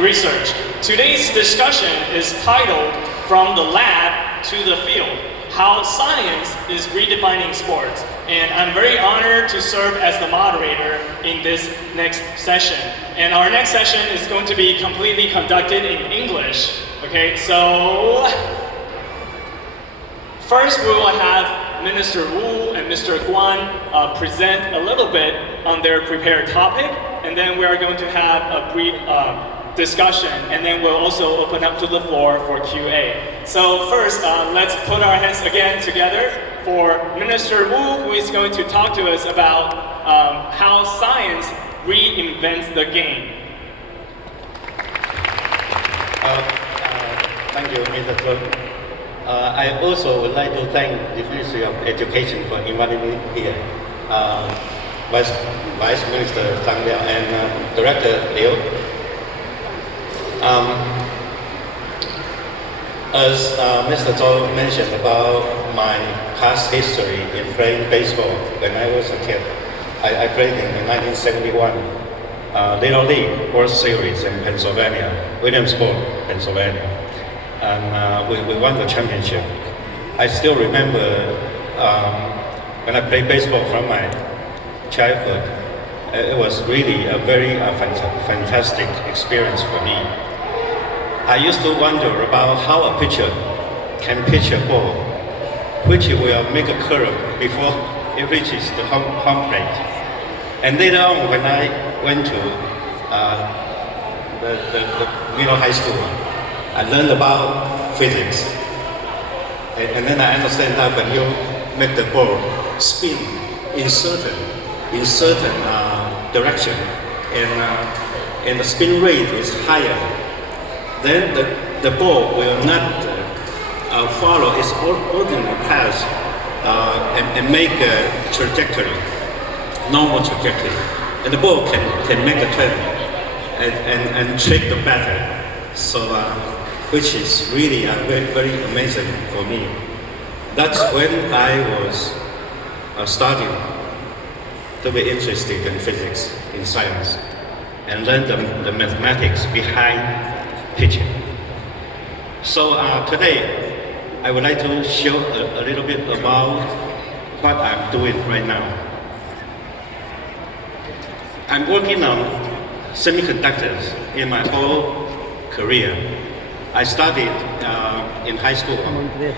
research. Today's discussion is titled From the Lab to the Field, How Science is Redefining Sports. And I'm very honored to serve as the moderator in this next session. And our next session is going to be completely conducted in English. Okay, so first we will have Minister Wu and Mr. Guan present a little bit on their prepared topic, and then we are going to have a brief discussion, and then we'll also open up to the floor for Q&A. So first, let's put our hands again together for Minister Wu, who is going to talk to us about how science reinvents the game. Thank you, Mr. Sun. I also would like to thank the Ministry of Education for inviting me here. Vice Minister Zhang Liao and Director Liu. As Mr. Zhou mentioned about my past history in playing baseball when I was a kid, I played in the 1971 Little League World Series in Pennsylvania, Williamsport, Pennsylvania. And we won the championship. I still remember when I played baseball from my childhood. It was really a very fantastic experience for me. I used to wonder about how a pitcher can pitch a ball which will make a curve before it reaches the home plate. And later on, when I went to the middle high school, I learned about physics. And then I understand that when you make the ball spin in certain direction, and the spin rate is higher, then the ball will not follow its ordinary path and make a trajectory, normal trajectory. And the ball can make a turn and trick the batter. So, which is really very, very amazing for me. That's when I was starting to be interested in physics, in science, and learn the mathematics behind pitching. So today, I would like to show a little bit about what I'm doing right now. I'm working on semiconductors in my whole career. I studied in high school,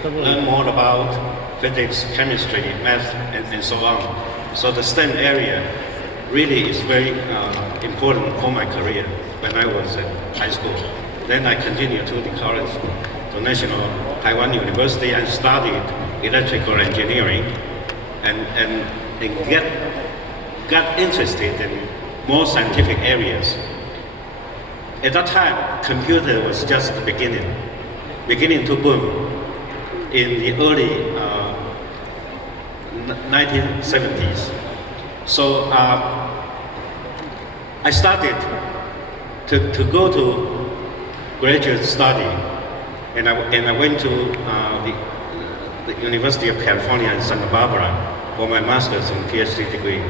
learned more about physics, chemistry, math, and so on. So the STEM area really is very important for my career when I was in high school. Then I continued to the college, to National Taiwan University, and studied electrical engineering and got interested in more scientific areas. At that time, computer was just beginning to boom in the early 1970s. So I started to go to graduate study, and I went to the University of California in Santa Barbara for my master's and PhD degree.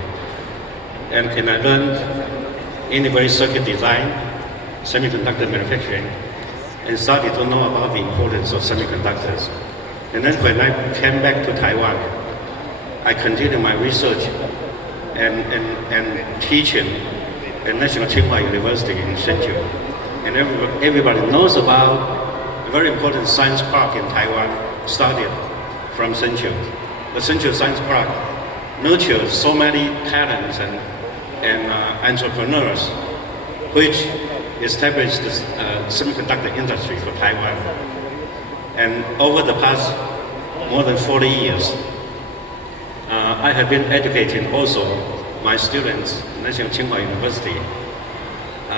And I learned integrated circuit design, semiconductor manufacturing, and started to know about the importance of semiconductors. And then when I came back to Taiwan, I continued my research and teaching at National Tsinghua University in Shenzhen. And everybody knows about a very important science park in Taiwan, started from Shenzhen. The Shenzhen Science Park nurtures so many talents and entrepreneurs, which established the semiconductor industry for Taiwan. And over the past more than 40 years, I have been educating also my students at National Tsinghua University,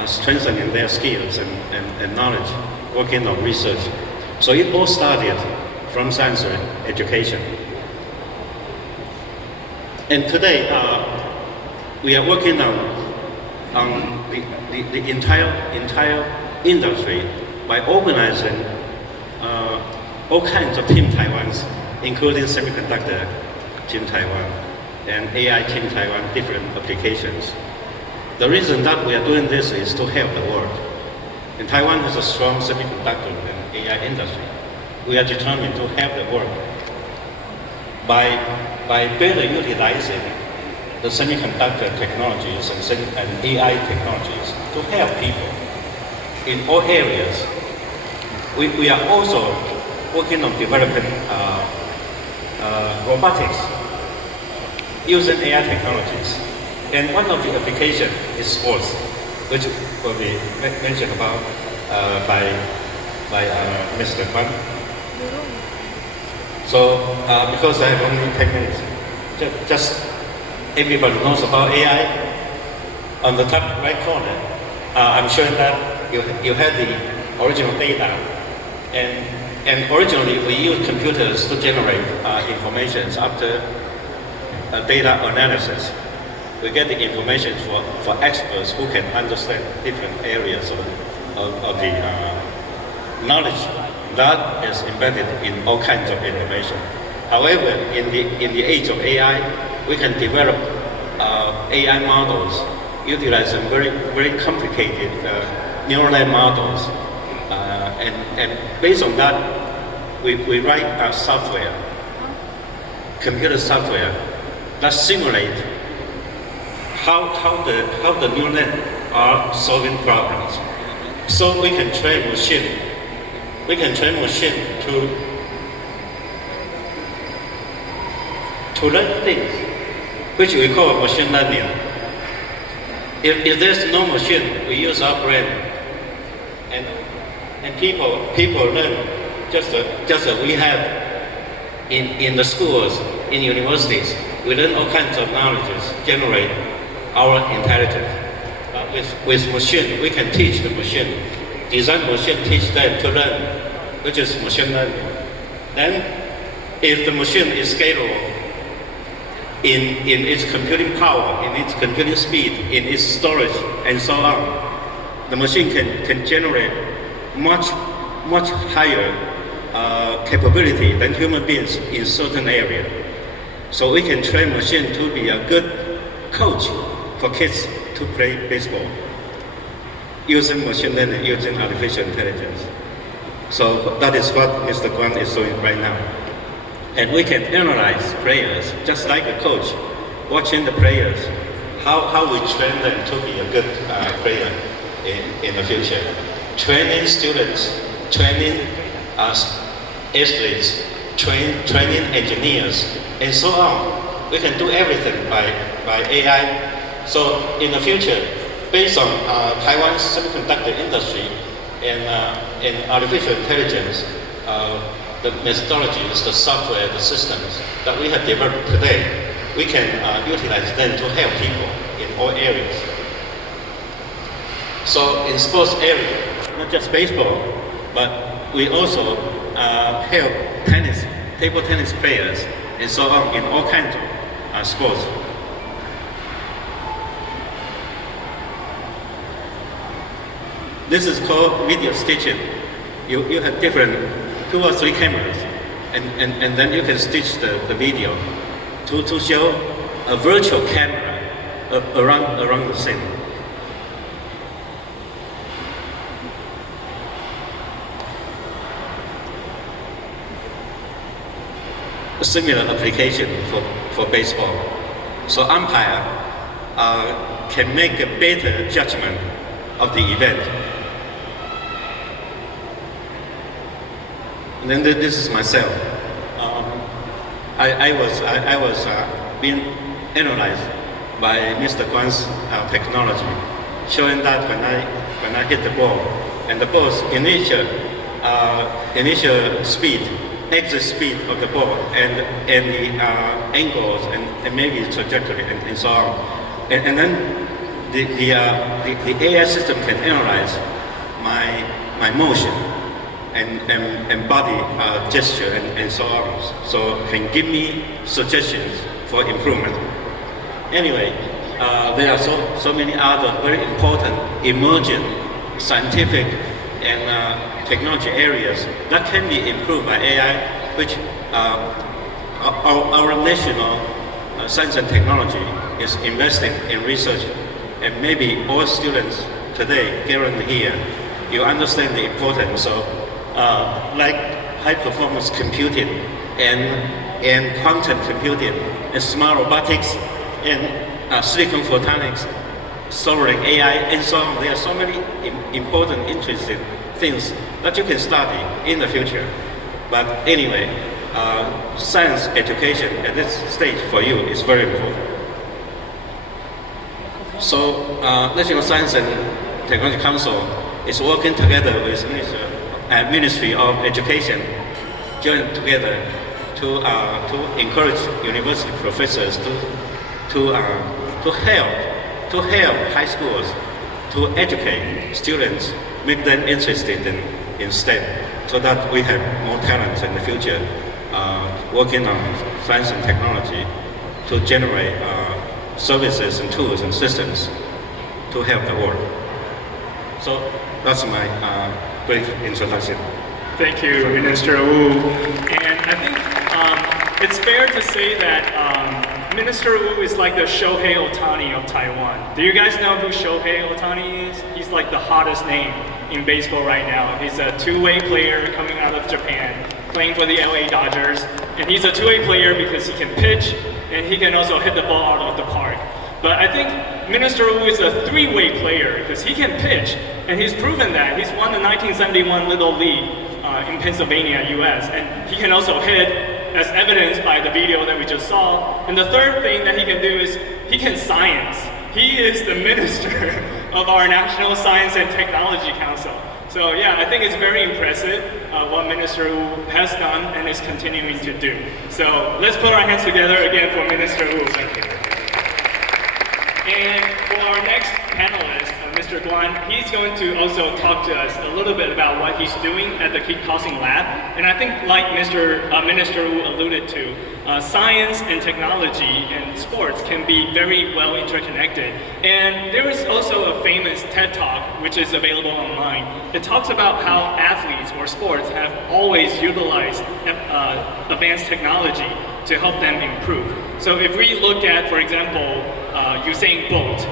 strengthening their skills and knowledge, working on research. So it all started from science education. And today, we are working on the entire industry by organizing all kinds of Team Taiwans, including semiconductor Team Taiwan and AI Team Taiwan, different applications. The reason that we are doing this is to help the world. And Taiwan has a strong semiconductor and AI industry. We are determined to help the world by better utilizing the semiconductor technologies and AI technologies to help people in all areas. We are also working on developing robotics using AI technologies. And one of the applications is sports, which will be mentioned about by Mr. Kwan. So, because I have only 10 minutes, just everybody knows about AI. On the top right corner, I'm showing that you had the original data, and originally we used computers to generate information after data analysis. We get the information for experts who can understand different areas of the knowledge that is embedded in all kinds of information. However, in the age of AI, we can develop AI models utilizing very complicated neural net models, and based on that, we write software, computer software that simulate how the neural net are solving problems. So we can train machine. We can train machine to learn things, which we call machine learning. If there's no machine, we use our brain, and people learn just as we have in the schools, in universities. We learn all kinds of knowledges, generate our intelligence. With machine, we can teach the machine, design machine, teach them to learn, which is machine learning. Then, if the machine is scalable in its computing power, in its computing speed, in its storage, and so on, the machine can generate much higher capability than human beings in certain area. So we can train machine to be a good coach for kids to play baseball using machine learning, using artificial intelligence. So that is what Mr. Guan is doing right now. And we can analyze players, just like a coach, watching the players, how we train them to be a good player in the future. Training students, training athletes, training engineers, and so on. We can do everything by AI. So in the future, based on Taiwan's semiconductor industry and artificial intelligence, the methodologies, the software, the systems that we have developed today, we can utilize them to help people in all areas. So in sports area, not just baseball, but we also help tennis, table tennis players, and so on in all kinds of sports. This is called video stitching. You have different 2 or 3 cameras, and then you can stitch the video to show a virtual camera around the scene. A similar application for baseball. So umpire can make a better judgment of the event. And then this is myself. I was being analyzed by Mr. Guan's technology, showing that when I hit the ball, and the ball's initial speed, exit speed of the ball, and the angles, and maybe the trajectory, and so on, and then the AI system can analyze my motion and body gesture and so on, so can give me suggestions for improvement. Anyway, there are so many other very important emerging scientific and technology areas that can be improved by AI, which our national science and technology is investing in research, and maybe all students today gathered here you understand the importance of like high performance computing and quantum computing and smart robotics and silicon photonics, sovereign AI, and so on. There are so many important, interesting things that you can study in the future. But anyway, science education at this stage for you is very important. So, National Science and Technology Council is working together with Ministry of Education, joined together to encourage university professors to help high schools to educate students, make them interested in STEM, so that we have more talents in the future working on science and technology to generate services and tools and systems to help the world. So that's my brief introduction. Thank you, Minister Wu. And I think it's fair to say that Minister Wu is like the Shohei Ohtani of Taiwan. Do you guys know who Shohei Ohtani is? He's like the hottest name in baseball right now. He's a two-way player coming out of Japan, playing for the LA Dodgers. And he's a two-way player because he can pitch and he can also hit the ball out of the park. But I think Minister Wu is a three-way player because he can pitch, and he's proven that. He's won the 1971 Little League in Pennsylvania, US, and he can also hit, as evidenced by the video that we just saw. And the third thing that he can do is he can science. He is the minister of our National Science and Technology Council. So yeah, I think it's very impressive what Minister Wu has done and is continuing to do. So let's put our hands together again for Minister Wu. Thank you. And for our next panelist, Mr. Guan, he's going to also talk to us a little bit about what he's doing at the Keep Tossing Lab. And I think like Minister Wu alluded to, science and technology and sports can be very well interconnected. And there is also a famous TED Talk, which is available online. It talks about how athletes or sports have always utilized advanced technology to help them improve. So if we look at, for example, Usain Bolt,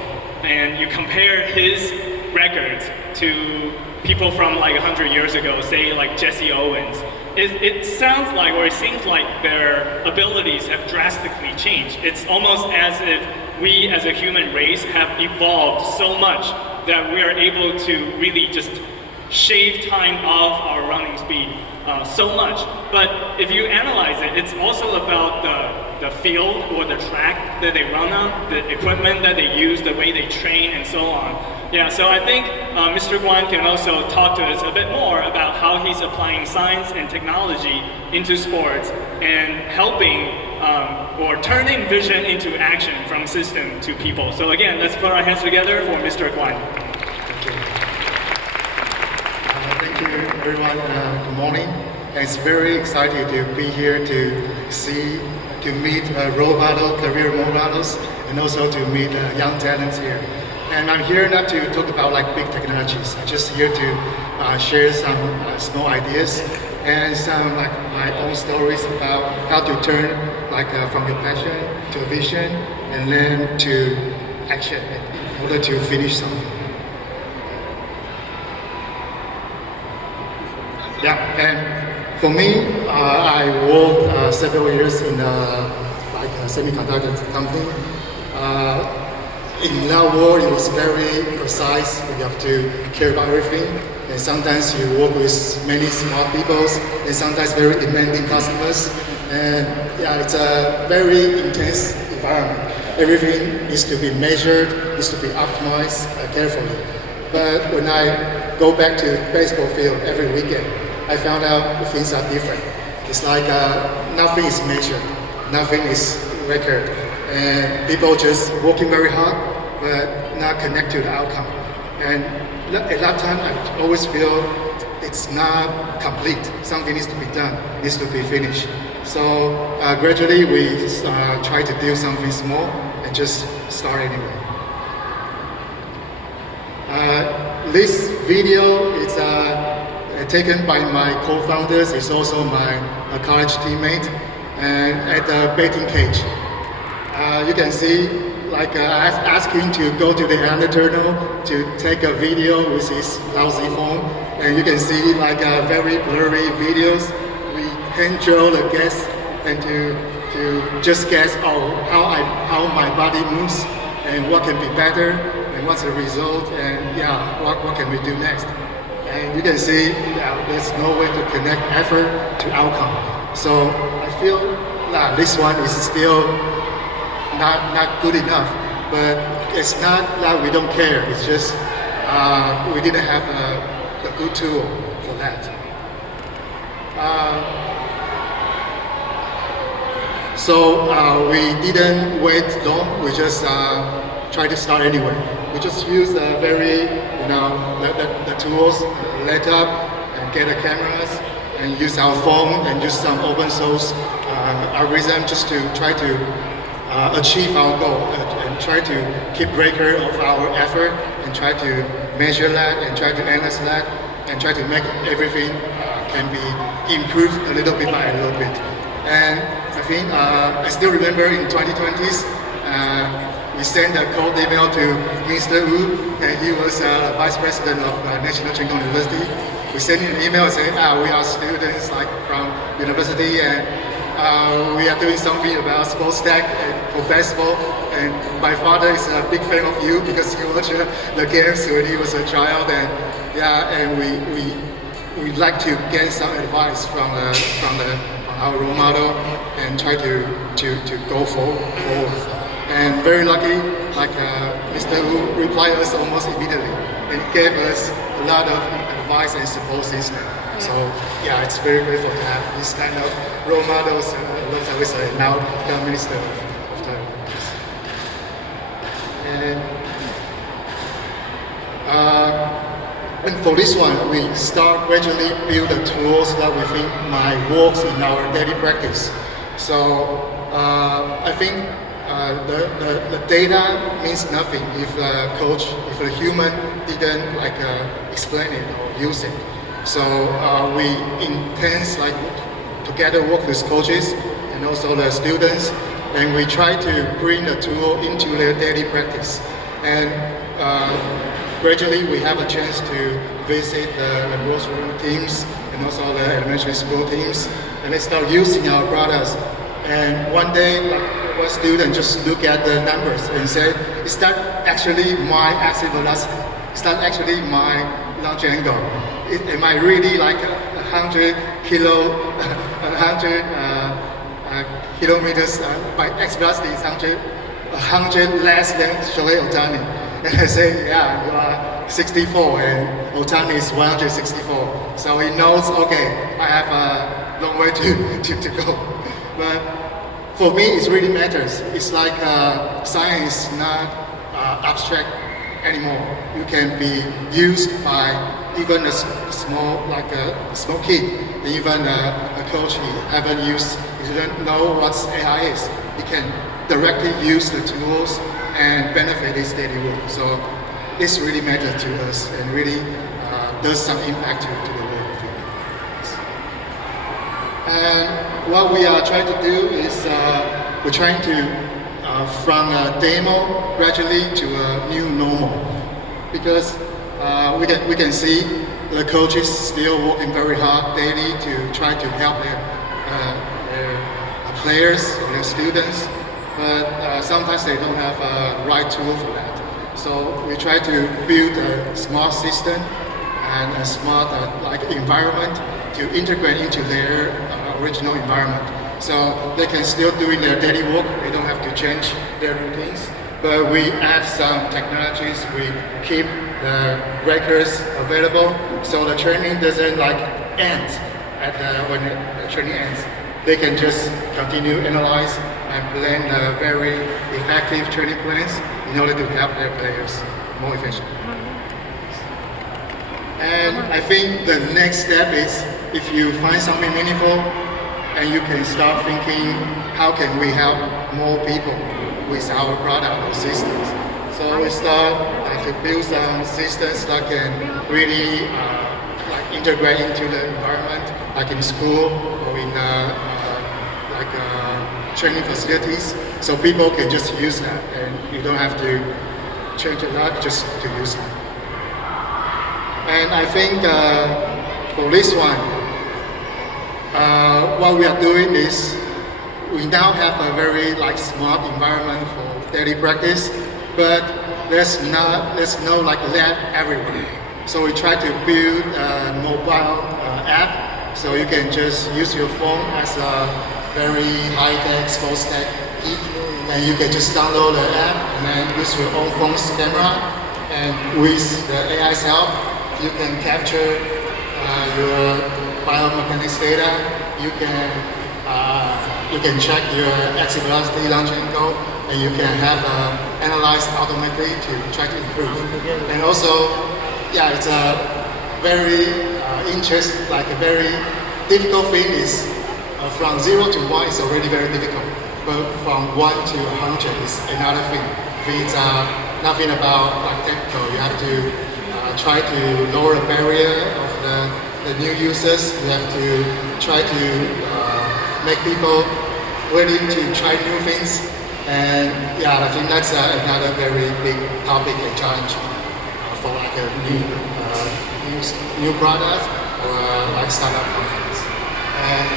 and you compare his records to people from like 100 years ago, say like Jesse Owens, it sounds like, or it seems like their abilities have drastically changed. It's almost as if we as a human race have evolved so much that we are able to really just shave time off our running speed so much. But if you analyze it, it's also about the field or the track that they run on, the equipment that they use, the way they train, and so on. Yeah, so I think Mr. Guan can also talk to us a bit more about how he's applying science and technology into sports and helping or turning vision into action from system to people. So again, let's put our hands together for Mr. Guan. Thank you, everyone. Good morning. It's very exciting to be here to meet role model, career role models, and also to meet young talents here. And I'm here not to talk about like big technologies. I'm just here to share some small ideas and some like my own stories about how to turn like from your passion to a vision and then to action in order to finish something. Yeah, and for me, I worked several years in like a semiconductor company. In that world, it was very precise. You have to care about everything. And sometimes you work with many smart people, and sometimes very demanding customers. And yeah, it's a very intense environment. Everything needs to be measured, needs to be optimized carefully. But when I go back to baseball field every weekend, I found out things are different. It's like nothing is measured, nothing is record, and people just working very hard, but not connect to the outcome. And at that time, I always feel it's not complete. Something needs to be done, needs to be finished. So gradually, we try to do something small and just start anyway. This video is taken by my co-founders. It's also my college teammate, and at the betting cage. You can see ask him to go to the other tunnel to take a video with his lousy phone, and you can see like very blurry videos. We hand draw the guests and to just guess how my body moves and what can be better and what's the result, and yeah, what can we do next. And you can see there's no way to connect effort to outcome. So I feel that this one is still not good enough, but it's not that we don't care. It's just we didn't have a good tool for that. So we didn't wait long. We just tried to start anyway. We just use very the tools, laptop, and get the cameras, and use our phone and use some open source algorithm just to try to achieve our goal and try to keep record of our effort and try to measure that and try to analyze that and try to make everything can be improved a little bit by a little bit. And I think I still remember in 2020s we sent a cold email to Mr. Wu, and he was vice president of National Cheng Kung University. We sent him an email saying, we are students like from university and we are doing something about sports tech for basketball. And my father is a big fan of you because he watched the games when he was a child. And yeah, and we like to get some advice from our role model and try to go forward. And very lucky, like Mr. Wu replied us almost immediately and gave us a lot of advice and support system. So yeah, it's very grateful to have this kind of role models with now the Minister of Thailand. And for this one, we start gradually build the tools that we think might work in our daily practice. So I think the data means nothing if a human didn't explain it or use it. So we intend together work with coaches and also the students, and we try to bring the tool into their daily practice. And gradually we have a chance to visit the grocery teams and also the elementary school teams, and they start using our products. And one day, one student just look at the numbers and say, is that actually my active velocity? Is that actually my launch angle? Am I really 100 kilometers? My X velocity is 100 less than Shohei Ohtani. And I say, yeah, you are 64 and Ohtani is 164. So he knows, okay, I have a long way to go. But for me, it really matters. It's like science, not abstract anymore. You can be used by even a small kid, even a coach he haven't used, he doesn't know what AI is. He can directly use the tools and benefit his daily work. So this really matters to us and really does some impact to the world, I think. And what we are trying to do is we're trying to from a demo gradually to a new normal, because we can see the coaches still working very hard daily to try to help their players, their students, but sometimes they don't have a right tool for that. So we try to build a smart system and a smart environment to integrate into their original environment. So they can still do their daily work, they don't have to change their routines, but we add some technologies, we keep the records available so the training doesn't end when the training ends. They can just continue analyze and plan very effective training plans in order to help their players more efficiently. And I think the next step is if you find something meaningful and you can start thinking how can we help more people with our product or systems. So we start to build some systems that can really integrate into the environment, like in school or in training facilities. so people can just use that, and you don't have to change a lot just to use it. And I think for this one, what we are doing is we now have a very like smart environment for daily practice, but there's no like lab everywhere. So we try to build a mobile app, so you can just use your phone as a very high-tech sports tech kit, and you can just download the app and then use your own phone's camera, and with the AI's help, you can capture your biomechanics data. You can check your exit velocity, launch angle, and you can have analyzed automatically to try to improve. And also, yeah, it's a very like a very difficult thing is from 0 to 1 is already very difficult, but from 1 to 100 is another thing. It's nothing about like technical. You have to try to lower the barrier of the new users. You have to try to make people willing to try new things. And yeah, I think that's another very big topic and challenge for like a new product or like startup companies. And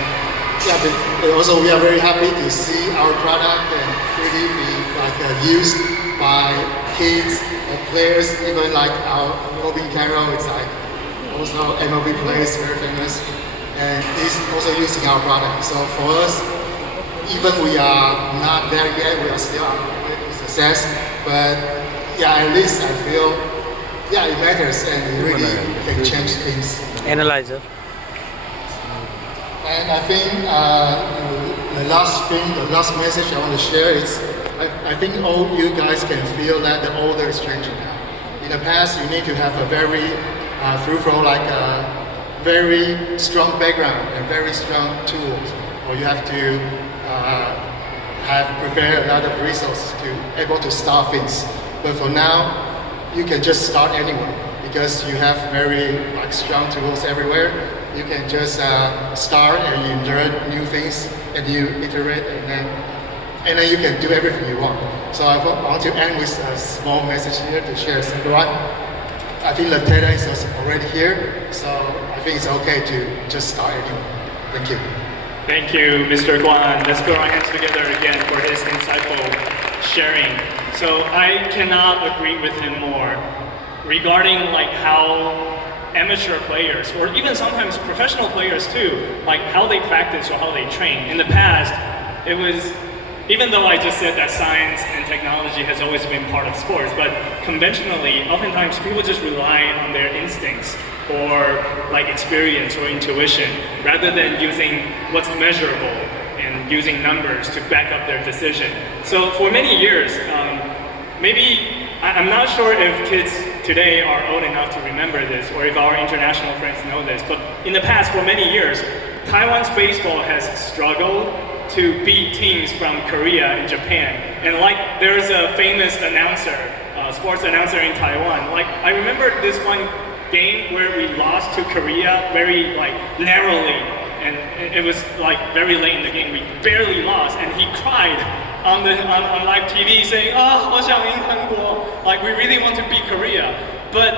yeah, but also we are very happy to see our product and really be like used by kids and players. Even like our Robin Carroll, it's like also MLB players, very famous, and he's also using our product. So for us, even we are not there yet, we are still on the way to success. But yeah, at least I feel, yeah, it matters and it really can change things. Analyzer. And I think the last message I want to share is, I think all you guys can feel that the order is changing now. In the past, you need to have a very through-flow, like a very strong background and very strong tools, or you have to have prepared a lot of resources to able to start things. But for now, you can just start anywhere because you have very like strong tools everywhere. You can just start and you learn new things and you iterate and then you can do everything you want. So I want to end with a small message here to share with everyone. I think the data is already here, so I think it's okay to just start anywhere. Thank you. Thank you, Mr. Guan. Let's put our hands together again for his insightful sharing. So I cannot agree with him more regarding like how amateur players, or even sometimes professional players too, like how they practice or how they train. In the past, it was, even though I just said that science and technology has always been part of sports, but conventionally, oftentimes people just rely on their instincts or like experience or intuition rather than using what's measurable and using numbers to back up their decision. So for many years, maybe, I'm not sure if kids today are old enough to remember this or if our international friends know this, but in the past, for many years, Taiwan's baseball has struggled to beat teams from Korea and Japan. And like there's a famous announcer, sports announcer in Taiwan. Like I remember this one game where we lost to Korea very like narrowly, and it was like very late in the game. We barely lost, and he cried on live TV saying, "Oh, 我想赢韩国." Like we really want to beat Korea. But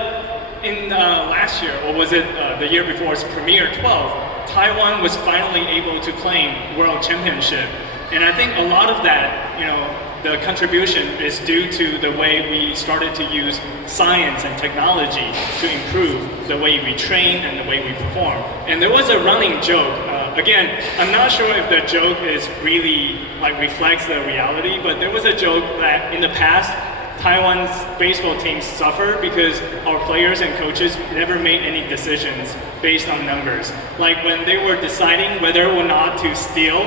in last year, or was it the year before, Premier 12, Taiwan was finally able to claim World Championship. And I think a lot of that, you know, the contribution is due to the way we started to use science and technology to improve the way we train and the way we perform. And there was a running joke. Again, I'm not sure if the joke is really like reflects the reality, but there was a joke that in the past, Taiwan's baseball teams suffer because our players and coaches never made any decisions based on numbers. Like when they were deciding whether or not to steal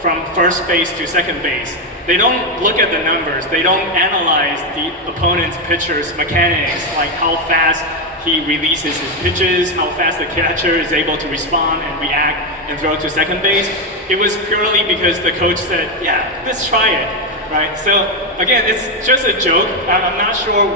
from first base to second base, they don't look at the numbers, they don't analyze the opponent's pitcher's mechanics, like how fast he releases his pitches, how fast the catcher is able to respond and react and throw to second base. It was purely because the coach said, yeah, let's try it, right? So again, it's just a joke. I'm not sure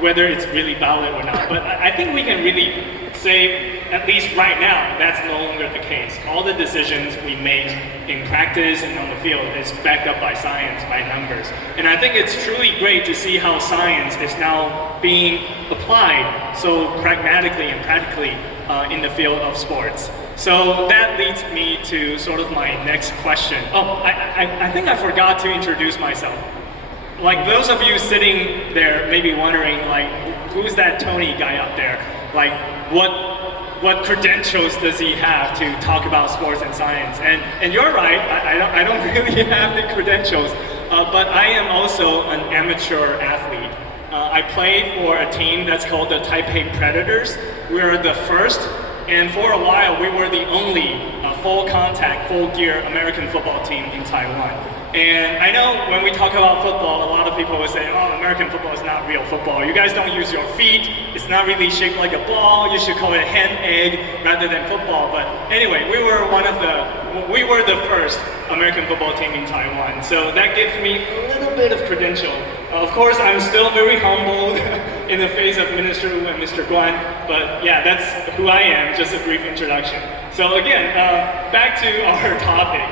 whether it's really valid or not, but I think we can really say at least right now, that's no longer the case. All the decisions we make in practice and on the field is backed up by science, by numbers. And I think it's truly great to see how science is now being applied so pragmatically and practically in the field of sports. So that leads me to sort of my next question. Oh, I think I forgot to introduce myself. Like those of you sitting there may be wondering, like, who's that Tony guy up there? Like, what credentials does he have to talk about sports and science? And you're right, I don't really have the credentials, but I am also an amateur athlete. I play for a team that's called the Taipei Predators. We're the first, and for a while we were the only full contact, full gear American football team in Taiwan. And I know when we talk about football, a lot of people will say, oh, American football is not real football. You guys don't use your feet. It's not really shaped like a ball. You should call it hen egg rather than football. But anyway, we were the first American football team in Taiwan. So that gives me a little bit of credential. Of course, I'm still very humbled in the face of Minister Wu and Mr. Guan. But yeah, that's who I am, just a brief introduction. So again, back to our topic.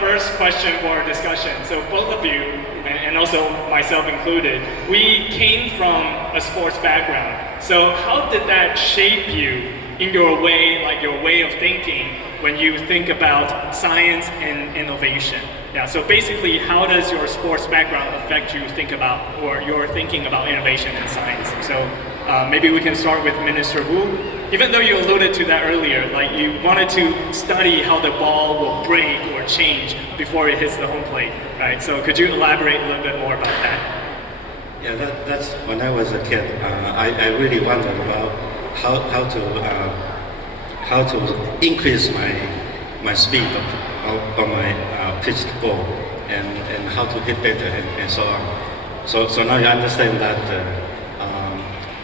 First question for our discussion. So both of you, and also myself included, we came from a sports background. So how did that shape you in your way, like your way of thinking when you think about science and innovation? Yeah, so basically, how does your sports background affect you think about, or your thinking about innovation and science? So maybe we can start with Minister Wu. Even though you alluded to that earlier, like you wanted to study how the ball will break or change before it hits the home plate, right? So could you elaborate a little bit more about that? Yeah, that's when I was a kid. I really wondered about how to increase my speed of my pitched ball and how to hit better and so on. So now you understand that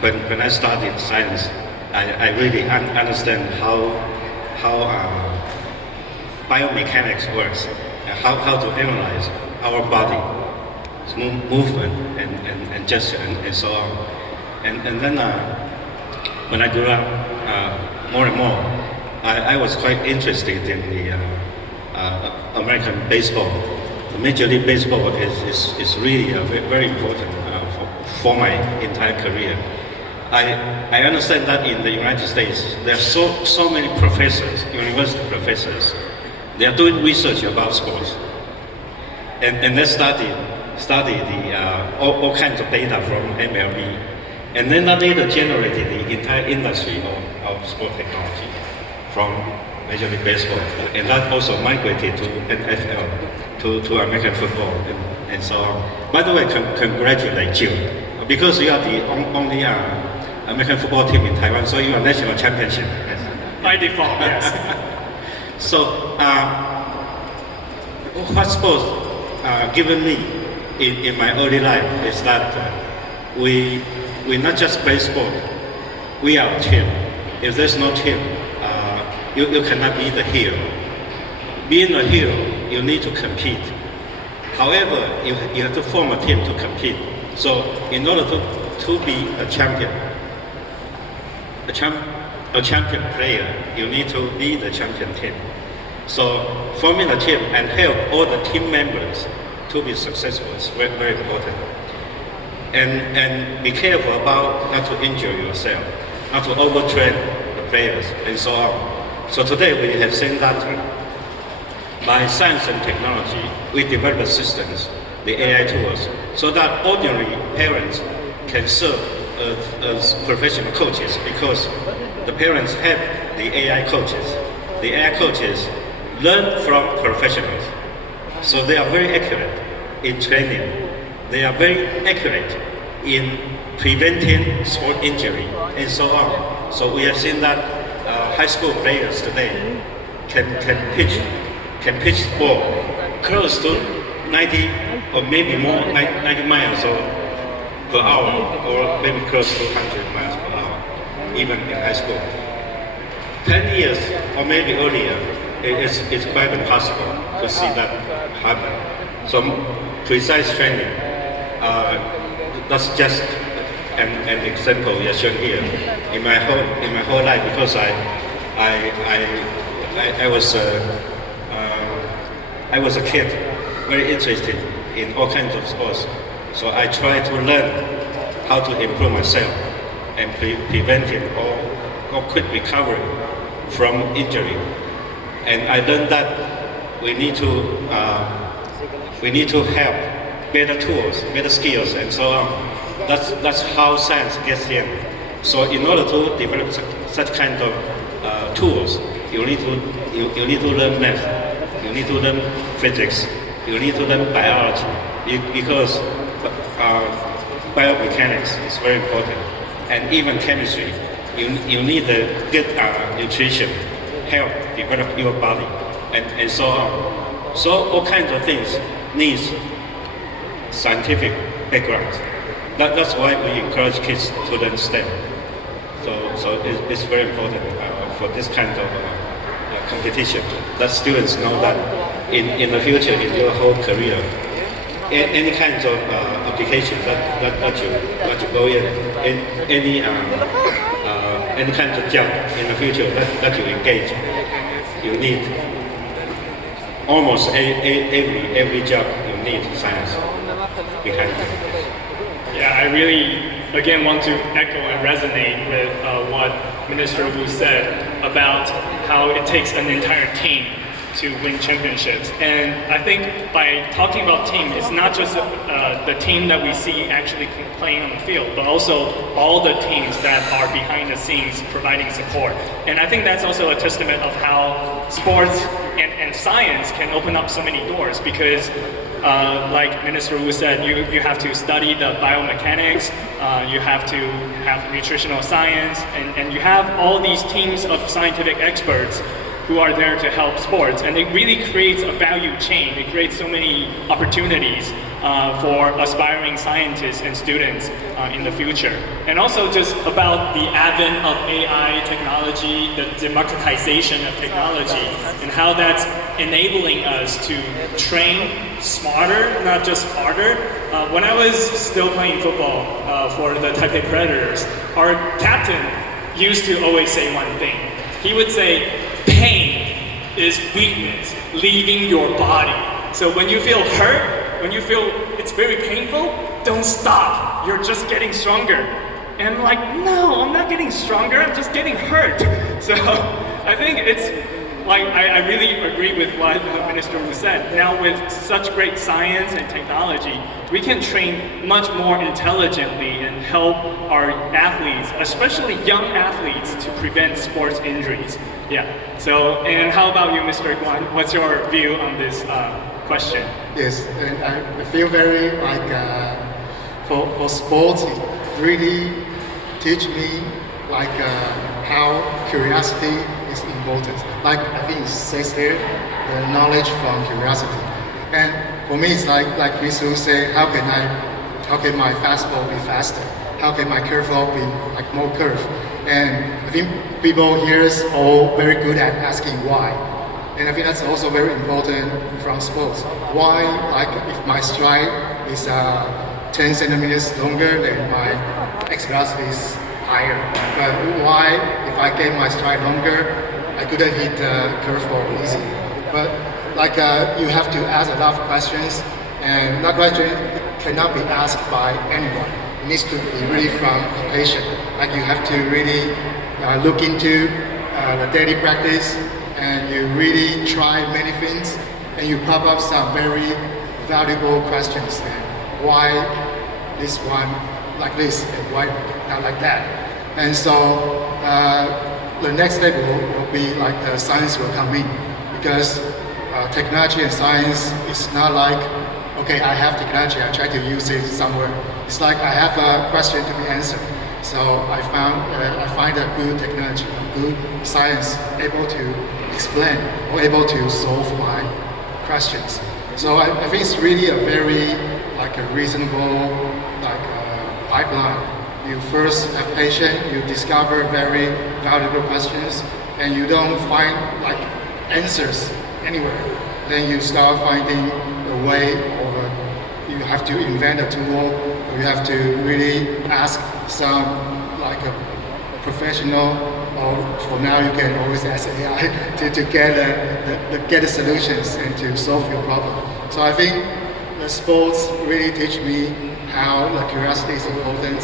when I studied science, I really understand how biomechanics works and how to analyze our body, movement and gesture and so on. And then when I grew up more and more, I was quite interested in the American baseball. The Major League Baseball is really very important for my entire career. I understand that in the United States, there are so many professors, university professors, they are doing research about sports. And they study all kinds of data from MLB. And then that data generated the entire industry of sport technology from Major League Baseball. And that also migrated to NFL, to American football, and so on. By the way, congratulate you, because you are the only American football team in Taiwan, so you are national championship. By default, yes. So, what sports given me in my early life is that we not just play sport, we are a team. If there's no team, you cannot be the hero. Being a hero, you need to compete. However, you have to form a team to compete. So, in order to be a champion, a champion player, you need to be the champion team. So forming a team and help all the team members to be successful is very, very important. And be careful about not to injure yourself, not to overtrain the players, and so on. So today we have seen that by science and technology, we develop systems, the AI tools, so that ordinary parents can serve as professional coaches, because the parents have the AI coaches. The AI coaches learn from professionals. So they are very accurate in training. They are very accurate in preventing sport injury and so on. So we have seen that high school players today can pitch the ball close to 90 or maybe more, 90 miles per hour, or maybe close to 100 miles per hour, even in high school. 10 years or maybe earlier, it's quite impossible to see that happen. So precise training, that's just an example we are shown here. In my whole life, because I was a kid, very interested in all kinds of sports. So I try to learn how to improve myself and preventing or quick recovery from injury. And I learned that we need to have better tools, better skills, and so on. That's how science gets in. So in order to develop such kind of tools, you need to learn math, you need to learn physics, you need to learn biology, because biomechanics is very important, and even chemistry. You need a good nutrition, help develop your body, and so on. So all kinds of things needs scientific background. That's why we encourage kids to learn STEM. So it's very important for this kind of competition, that students know that in the future, in your whole career, any kinds of application that you go in any kind of job in the future that you engage, you need almost every job you need science behind it. Yeah, I really, again, want to echo and resonate with what Minister Wu said about how it takes an entire team to win championships. And I think by talking about team, it's not just the team that we see actually playing on the field, but also all the teams that are behind the scenes providing support. And I think that's also a testament of how sports and science can open up so many doors, because like Minister Wu said, you have to study the biomechanics, you have to have nutritional science, and you have all these teams of scientific experts who are there to help sports. And it really creates a value chain. It creates so many opportunities for aspiring scientists and students in the future. And also just about the advent of AI technology, the democratization of technology, and how that's enabling us to train smarter, not just harder. When I was still playing football for the Taipei Predators, our captain used to always say one thing. He would say, pain is weakness leaving your body. So when you feel hurt, when you feel it's very painful, don't stop. You're just getting stronger. And I'm like, no, I'm not getting stronger, I'm just getting hurt. So I think it's like, I really agree with what Minister Wu said. Now with such great science and technology, we can train much more intelligently and help our athletes, especially young athletes, to prevent sports injuries. Yeah. So, and how about you, Mr. Guan? What's your view on this question? Yes, and I feel very like for sports, it really teach me like how curiosity is important. Like I think it says here, the knowledge from curiosity. And for me, it's like Mr. Wu say, how can my fastball be faster? How can my curveball be like more curve? And I think people here is all very good at asking why. And I think that's also very important from sports. Why, like if my stride is 10 centimeters longer, then my X velocity is higher. But why, if I get my stride longer, I couldn't hit the curveball easy. But like you have to ask a lot of questions, and that question cannot be asked by anyone. It needs to be really from a patient. Like you have to really look into the daily practice, and you really try many things, and you pop up some very valuable questions. And why this one like this, and why not like that? And so the next step will be like the science will come in, because technology and science is not like, okay, I have technology, I try to use it somewhere. It's like I have a question to be answered. So I find a good technology, a good science able to explain or able to solve my questions. So I think it's really a very like a reasonable like pipeline. You first have patience, you discover very valuable questions, and you don't find like answers anywhere. Then you start finding a way, or you have to invent a tool, or you have to really ask some like a professional or for now you can always ask AI to get the solutions and to solve your problem. So I think the sports really teach me how like curiosity is important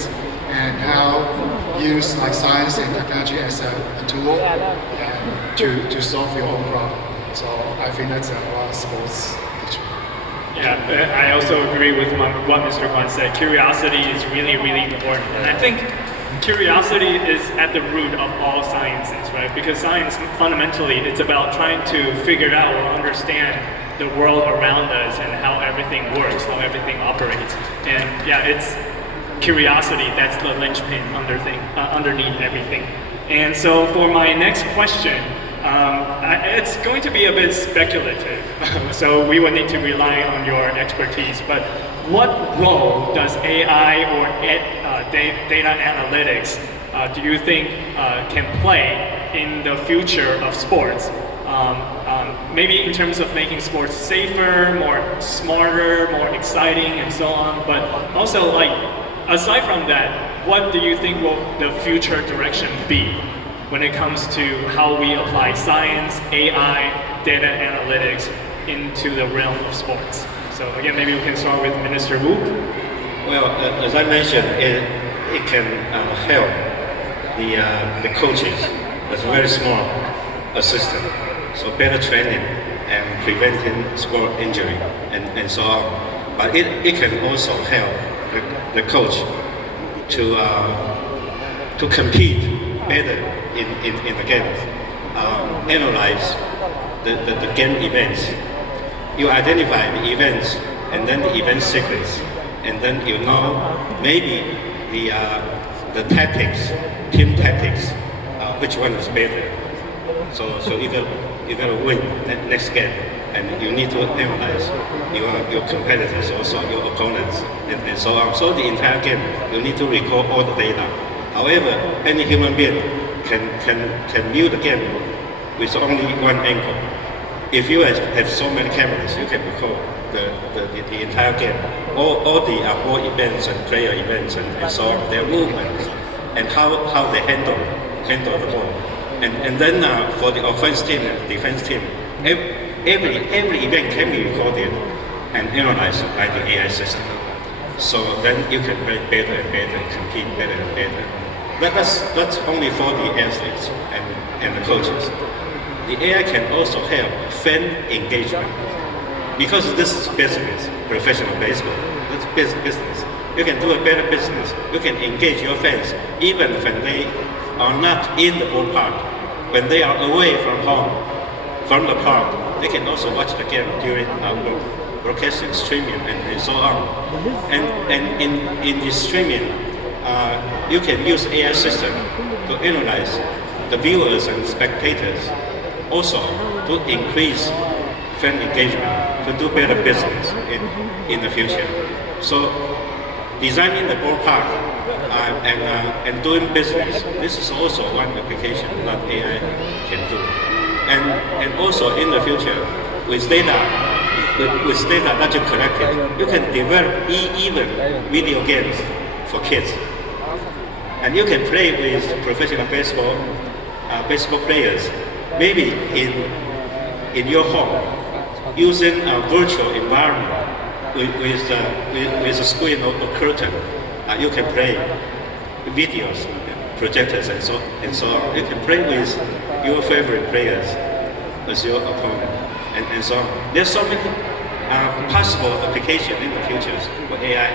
and how use like science and technology as a tool to solve your own problem. So I think that's what sports teach me. Yeah, I also agree with what Mr. Kwan said. Curiosity is really, really important. And I think curiosity is at the root of all sciences, right? Because science, fundamentally, it's about trying to figure out or understand the world around us and how everything works, how everything operates. And yeah, it's curiosity that's the linchpin underneath everything. And so for my next question, it's going to be a bit speculative, so we will need to rely on your expertise. But what role does AI or data analytics do you think can play in the future of sports? Maybe in terms of making sports safer, more smarter, more exciting, and so on. But also, like, aside from that, what do you think will the future direction be when it comes to how we apply science, AI, data analytics into the realm of sports? So again, maybe we can start with Minister Wu. Well, as I mentioned, it can help the coaches as a very small assistant. So better training and preventing sport injury and so on. But it can also help the coach to compete better in the game. Analyze the game events. You identify the events and then the event sequence, and then you know maybe the tactics, team tactics, which one is better. So you gotta win that next game, and you need to analyze your competitors, also your opponents, and so on. So the entire game, you need to record all the data. However, any human being can view the game with only one angle. If you have so many cameras, you can record the entire game, all the ball events and player events and so on, their movements and how they handle the ball. And then for the offense team and defense team, every event can be recorded and analyzed by the AI system. So then you can play better and better, compete better and better. That's only for the athletes and the coaches. The AI can also help fan engagement, because this is business, professional baseball. That's business. You can do a better business. You can engage your fans even when they are not in the ballpark. When they are away from home, from the park, they can also watch the game during broadcasting, streaming, and so on. And in the streaming, you can use AI system to analyze the viewers and spectators, also to increase fan engagement, to do better business in the future. So designing the ballpark and doing business, this is also one application that AI can do. And also in the future, with data that you collected, you can develop even video games for kids. And you can play with professional baseball players, maybe in your home, using a virtual environment with a screen or curtain. You can play videos, projectors, and so on. You can play with your favorite players as your opponent, and so on. There's so many possible applications in the future for AI.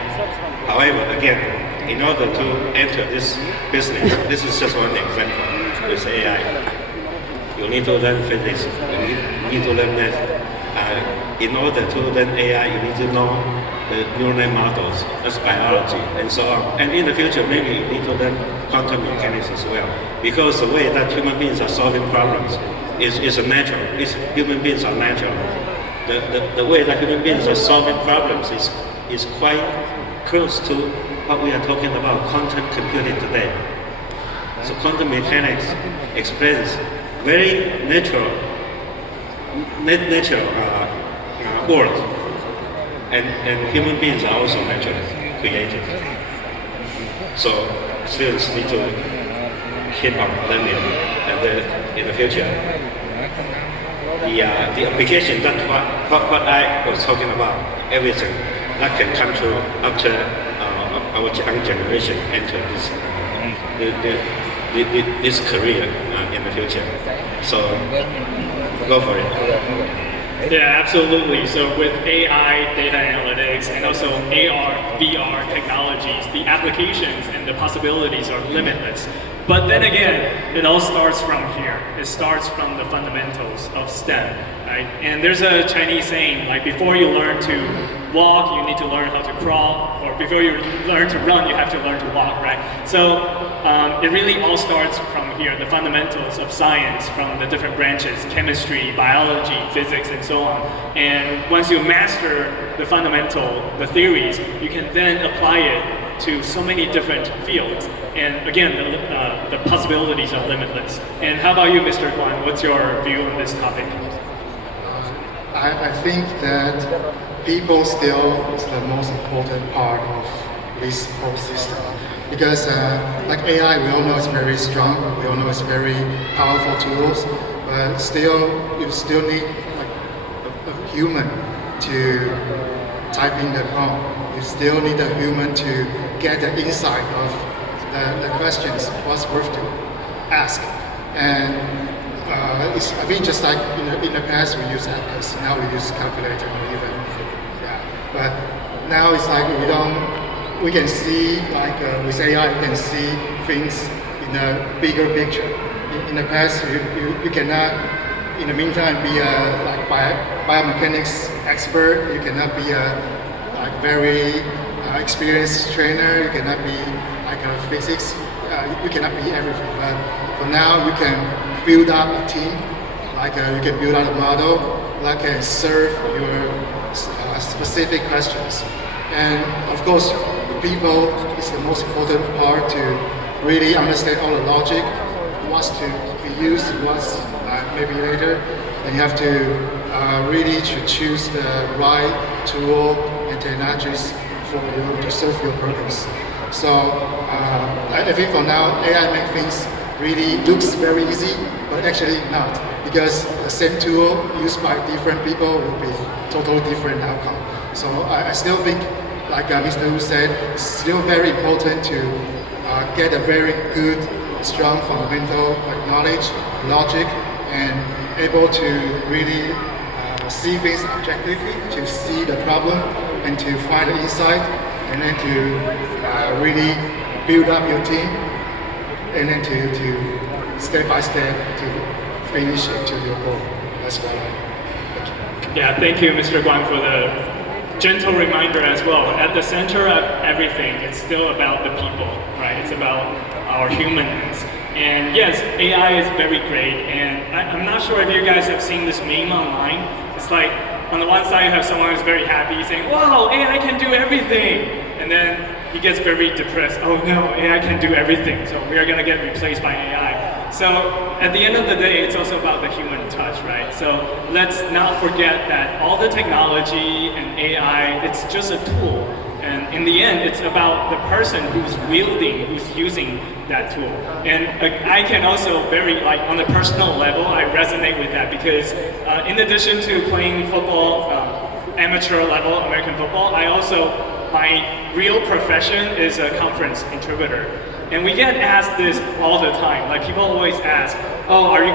However, again, in order to enter this business, this is just one example with AI. You need to learn physics, you need to learn math. In order to learn AI, you need to know the neural net models, that's biology, and so on. And in the future, maybe you need to learn quantum mechanics as well, because the way that human beings are solving problems is natural. Human beings are natural. The way that human beings are solving problems is quite close to what we are talking about, quantum computing today. So quantum mechanics explains very natural world, and human beings are also naturally created. So students need to keep on learning, and then in the future, the application that what I was talking about, everything that can come to after our young generation enter this career in the future. So go for it. Yeah, absolutely. So with AI, data analytics, and also AR, VR technologies, the applications and the possibilities are limitless. But then again, it all starts from here. It starts from the fundamentals of STEM, right? And there's a Chinese saying, like before you learn to walk, you need to learn how to crawl, or before you learn to run, you have to learn to walk, right? So it really all starts from here, the fundamentals of science from the different branches, chemistry, biology, physics, and so on. And once you master the fundamental, the theories, you can then apply it to so many different fields. And again, the possibilities are limitless. And how about you, Mr. Guan? What's your view on this topic? I think that people still is the most important part of this whole system. Because like AI, we all know it's very strong, we all know it's very powerful tools, but still, you still need like a human to type in the prompt. You still need a human to get the insight of the questions, what's worth to ask. And I think just like in the past we use atlas, now we use calculator or even, But now it's like we can see, like with AI, you can see things in a bigger picture. In the past, you cannot, in the meantime, be a like biomechanics expert. You cannot be a like very experienced trainer. You cannot be like a physics. You cannot be everything. But for now, you can build up a team. Like you can build out a model that can serve your specific questions. And of course, people is the most important part to really understand all the logic, what's to be used, what's maybe later. And you have to really choose the right tool and technologies for you to serve your purpose. So I think for now, AI makes things really looks very easy, but actually not, because the same tool used by different people will be totally different outcome. So I still think, like Mr. Wu said, it's still very important to get a very good, strong fundamental knowledge, logic, and able to really see things objectively, to see the problem, and to find the insight, and then to really build up your team, and then to step by step to finish it to your goal. That's what Yeah, thank you, Mr. Guan, for the gentle reminder as well. At the center of everything, it's still about the people, right? It's about our humanness. And yes, AI is very great, and I'm not sure if you guys have seen this meme online. It's like, on the one side you have someone who's very happy saying, wow, AI can do everything! And then he gets very depressed. Oh no, AI can do everything, so we are gonna get replaced by AI. So at the end of the day, it's also about the human touch, right? So let's not forget that all the technology and AI, it's just a tool. And in the end, it's about the person who's wielding, who's using that tool. And I can also very, like on the personal level, I resonate with that because in addition to playing football, amateur level American football, I also, my real profession is a conference interpreter. And we get asked this all the time. Like people always ask, "Oh, are you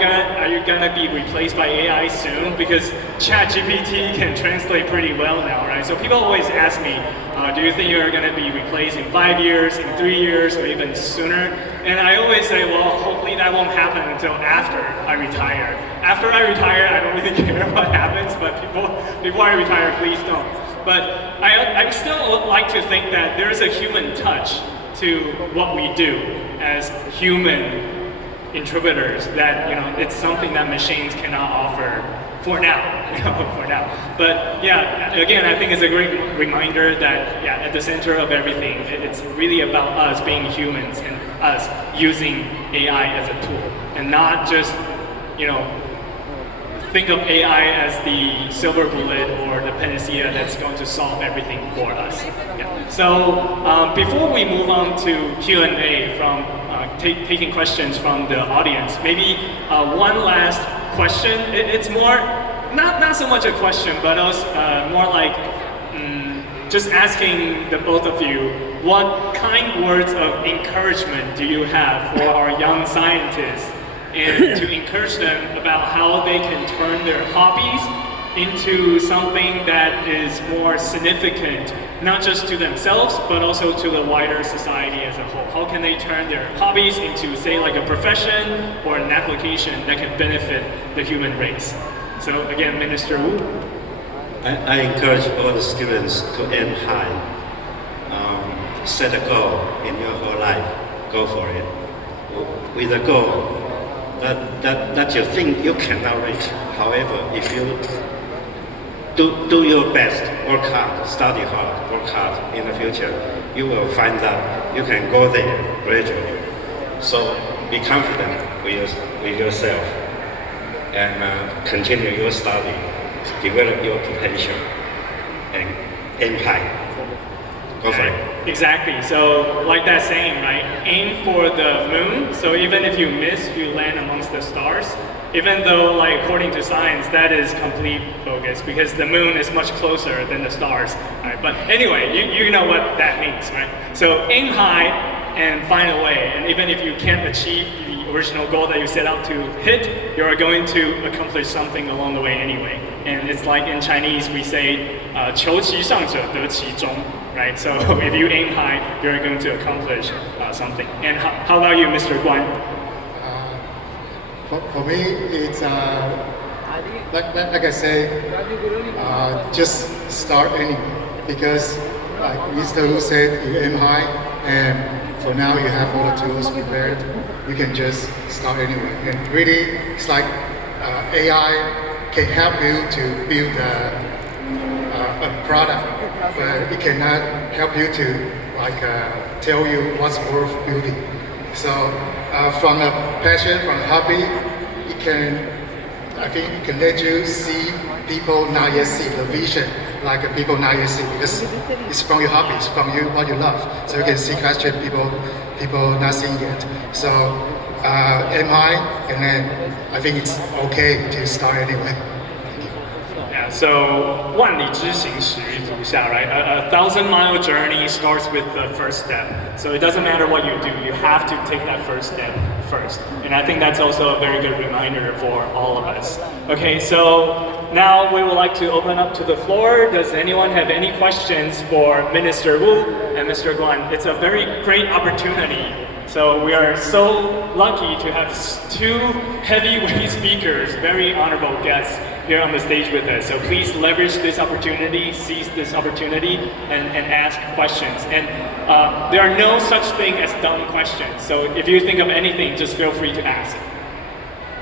gonna be replaced by AI soon?" Because ChatGPT can translate pretty well now, right? So people always ask me, "Do you think you're gonna be replaced in 5 years, in 3 years, or even sooner?" And I always say, "Well, hopefully that won't happen until after I retire. After I retire, I don't really care what happens, but before I retire, please don't." But I still like to think that there's a human touch to what we do as human interpreters, that it's something that machines cannot offer for now. For now. But yeah, again, I think it's a great reminder that at the center of everything, it's really about us being humans and us using AI as a tool, and not just think of AI as the silver bullet or the panacea that's going to solve everything for us. Yeah. So before we move on to Q&A from taking questions from the audience. Maybe one last question. It's more, not so much a question, but also more like just asking the both of you, what kind words of encouragement do you have for our young scientists, and to encourage them about how they can turn their hobbies into something that is more significant, not just to themselves, but also to the wider society as a whole? How can they turn their hobbies into, say, like a profession or an application that can benefit the human race? So again, Minister Wu. I encourage all the students to aim high. Set a goal in your whole life. Go for it. With a goal that you think you cannot reach. However, if you do your best, work hard, study hard, work hard in the future, you will find that you can go there gradually. So be confident with yourself and continue your study, develop your potential, and aim high. Go for it. Exactly. So like that saying, right? Aim for the moon. So even if you miss, you land amongst the stars. Even though, like, according to science, that is complete bogus because the moon is much closer than the stars. Right? But anyway, you know what that means, right? So aim high and find a way. And even if you can't achieve the original goal that you set out to hit, you are going to accomplish something along the way anyway. And it's like in Chinese we say, 求其上者得其中. Right? So if you aim high, you're going to accomplish something. And how about you, Mr. Guan? For me, it's like I say, just start anyway. Because like Mr. Wu said, you aim high, and for now you have all the tools prepared. You can just start anyway. And really, it's like AI can help you to build a product, but it cannot help you to tell you what's worth building. So from a passion, from a hobby, I think it can let you see people not yet see the vision, like people not yet see, because it's from your hobby, it's from you what you love. So you can see question people not seeing yet. So aim high, and then I think it's okay to start anyway. So 万里之行始于足下, right? A 1,000-mile journey starts with the first step. So it doesn't matter what you do, you have to take that first step first. And I think that's also a very good reminder for all of us. Okay, so now we would like to open up to the floor. Does anyone have any questions for Minister Wu and Mr. Guan? It's a very great opportunity. So we are so lucky to have two heavyweight speakers, very honorable guests here on the stage with us. So please leverage this opportunity, seize this opportunity, and ask questions. And there are no such thing as dumb questions. So if you think of anything, just feel free to ask.